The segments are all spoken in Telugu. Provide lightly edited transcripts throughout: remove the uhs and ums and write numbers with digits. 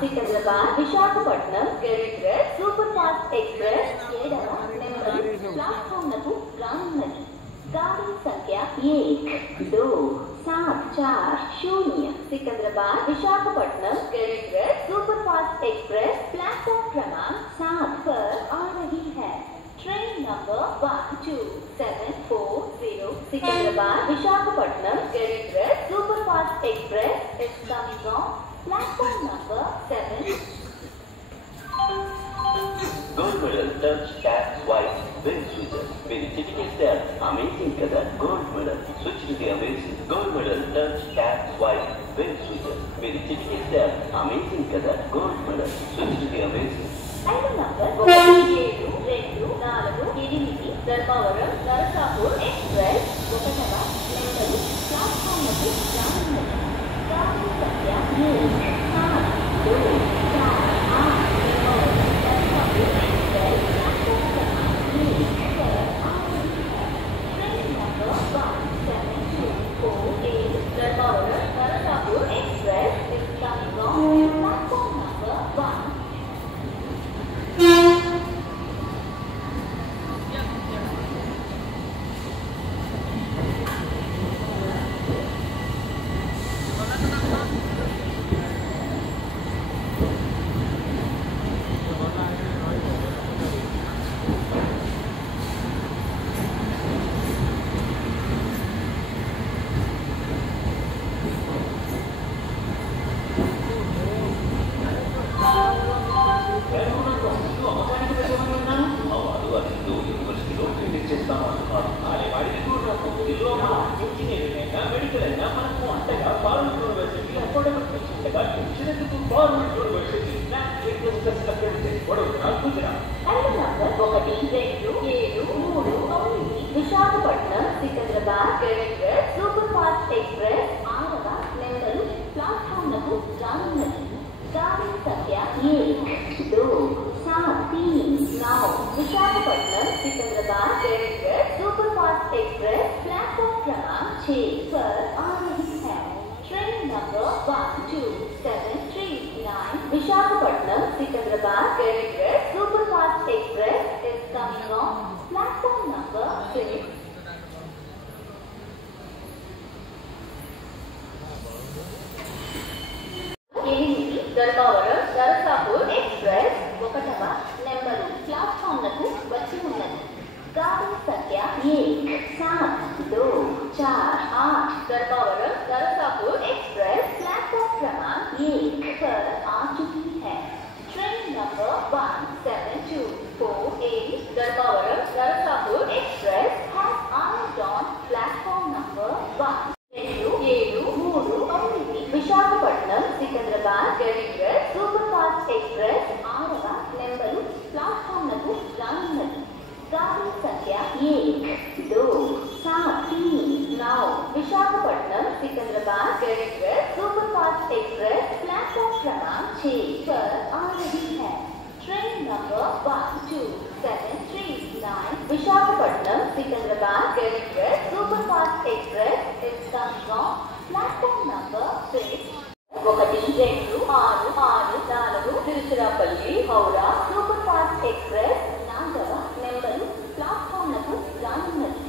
Secunderabad Visakhapatnam Garib Rath super fast express 7వ నెంబర్ ప్లాట్ఫామ్ లకు రానున్నది. गाड़ी संख्या 1, 2, 7, 4, 0 सिकंदराबाद विशाखापट्टनम गरीब Rath super fast express platform क्रमांक 7 पर आ रही है. ट्रेन नंबर 12740 सिकंदराबाद विशाखापट्टनम गरीब Rath super fast express is coming on platform number 7. Gold medal, touch, tap, swipe, win switcher. Very typical step. Amazing kada. Gold medal. Switch to the amazing. Gold medal, touch, tap, swipe, win switcher. Very typical step. Amazing kada. Gold medal. Switch to the amazing. ఐదు నంబర్ 1724 ధర్మవరం నరసాపూర్ ఎక్స్ప్రెస్ 1వ నెంబర్ ప్లాట్ఫామ్ లకు రానున్నది. గాడి సంఖ్య 7, 2, 4, 8 ధర్మవరం నరసాపూర్ ఎక్స్ప్రెస్ ప్లాట్ఫామ్ क्रमांक 1 पर आ रही है. Train number 17248 Dharmavaram Narasapur express is coming on platform number 1. Visakhapatnam Secunderabad Garib Rath super fast express 6వ నెంబర్ ప్లాట్ఫామ్ లకు రానున్నది. గాడి సంఖ్య 1, 2, 7, 3 Visakhapatnam Secunderabad Garib Rath super fast express platform क्रमांक 6 पर आ रही है. Train number 12739 Visakhapatnam Secunderabad Garib Rath super fast express is coming on platform number 6. Dharmavaram Narasapur express 1వ నెంబర్ ప్లాట్ఫామ్ లకు వచ్చి ఉన్నది. గాడి సంఖ్య 1, 7, 2, 4, 8 धर्मवरम नरसापुर एक्सप्रेस प्लेटफॉर्म क्रमांक 1 पर आ चुकी है. Train number 17248 Dharmavaram Narsapur express has arrived on platform number 1. Visakhapatnam Secunderabad Garib Rath super fast express 6వ నెంబరు ప్లాట్ఫామ్ లకు రానున్నది. गाड़ी संख्या 1, 2, 7, 3 Visakhapatnam Secunderabad Garib Rath super fast express platform क्रमांक 6 पर आ रही है. Train number 12739 Visakhapatnam Secunderabad Garib Rath super fast express is coming on platform number 6. 1264 Tiruchirappalli Howrah super fast express 4వ నెంబరు ప్లాట్ఫామ్ లకు రానున్నది.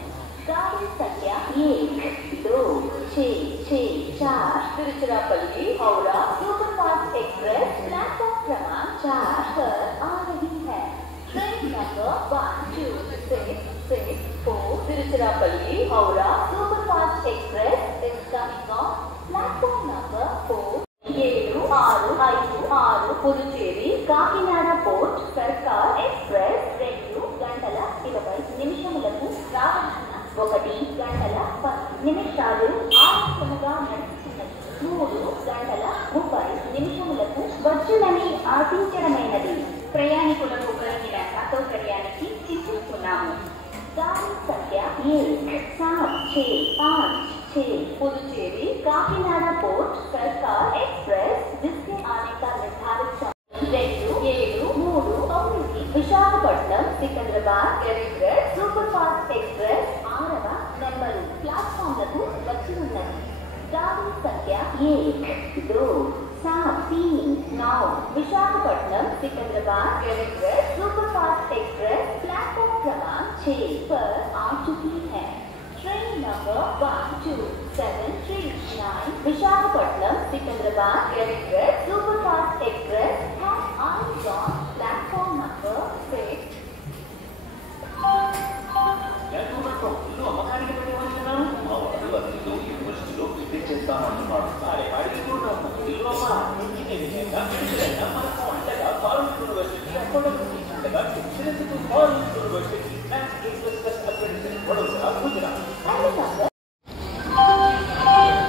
గాడి సంఖ్య 1, 2, 6, 4 Tiruchirappalli Howrah super fast express platform क्रमांक 4 पर आ रही है. Train number 12664 Tiruchirappalli Howrah super fast express is coming on platform number 4. 7656 Puducherry Kakinada port Circar express 2 గంటల 20 నిమిషములకు రావాల్సిన 1 గంటల 10 నిమిషాలు ఆలస్యముగా నడుస్తున్నది. 3 గంటల 30 నిమిషములకు వచ్చునని ఆశించడమైనది. ప్రయాణికులకు కలిగిన అసౌకర్యానికి చింతిస్తున్నాము. गाड़ी संख्या 1, 7, 6, 5, 6 पुदुचेरी काकीनाडा पोर्ट सरकार एक्सप्रेस जिसके आने का निर्धारित समय 273 Visakhapatnam Secunderabad Garib Rath super fast express 6వ నెంబరు ప్లాట్ఫామ్ లకు వచ్చి ఉన్నది. गाड़ी संख्या 1, दो सात तीन नौ Visakhapatnam Secunderabad express superfast express platform क्रमांक 6 पर आ चुकी है। Train number 12739 Visakhapatnam Secunderabad express superfast express has arrived on platform number 6.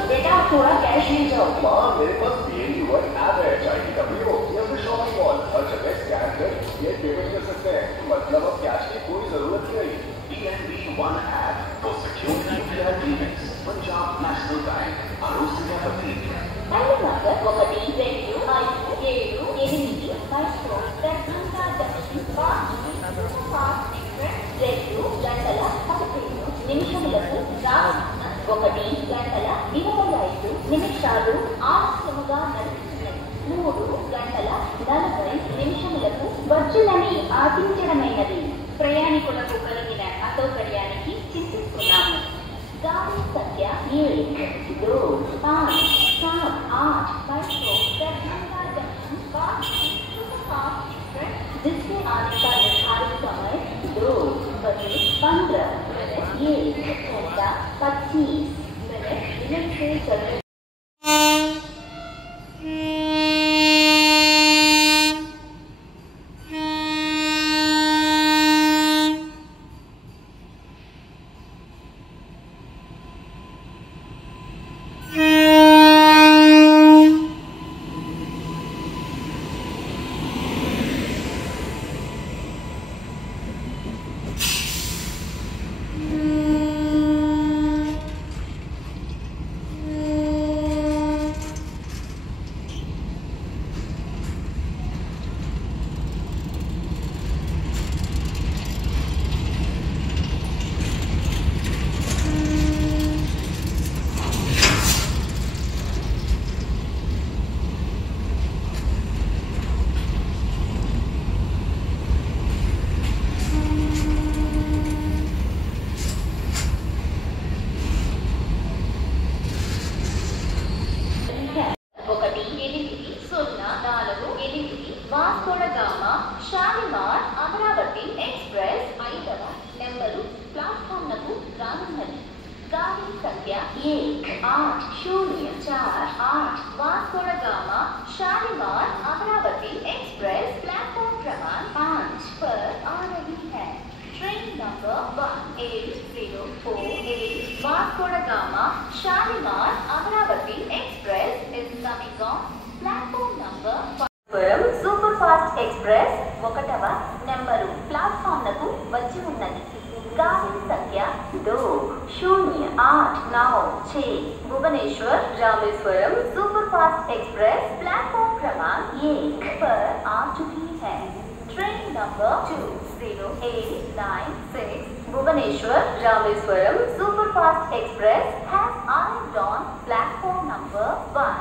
बेटा थोड़ा कैश ले जाओ। माँ मेरे पास BNB1 ऐप है, IDW या फिर शॉपिंग मॉल, हर जगह स्कैन कर ये पेमेंट कर सकते हैं। मतलब अब कैश की कोई जरूरत नहीं। BNB1 app for secure UPI payments. Punjab National Bank. Arosya Pati. पहले number 1 2 5 7 8 Mysore Telangana junction fast express 2 గంటల 15 నిమిషములకు రానున్న 1 గంటల 25 నిమిషాలు ఆలస్యముగా నడుస్తున్నది 3 గంటల 40 నిమిషములకు వచ్చునని ఆశించడమైనది। ప్రయాణికులకు కలిగిన అసౌకర్యానికి చింతిస్తున్నాము। गाड़ी संख्या 1 2 5 7 8 Mysore Darbhanga junction fast superfast express जिसके आने का निर्धारित समय 2 बजे 15 मिनट 1 घंटा 25 मिनट से चल रहे వాస్కోడగామా షాలిమార్ అమరావతి ఎక్స్ప్రెస్ 5వ నెంబరు ప్లాట్ఫామ్లకు రానున్నది। गाड़ी संख्या 1804 वास्कोडगामा शालीमार अमरावती एक्सप्रेस प्लेटफॉर्म क्रमांक 5 पर आ रही है। Train number 1804 Vasco da Gama Shalimar Amaravati express is coming on platform number 5। Super fast express 1వ నెంబరు ప్లాట్ఫామ్లకు వచ్చి ఉన్నది। गाड़ी संख्या 2086 Bhubaneswar Rameswaram superfast express platform क्रमांक 1 पर आ चुकी है। Train number 20896 Bhubaneswar Rameswaram superfast express has arrived on platform number 1।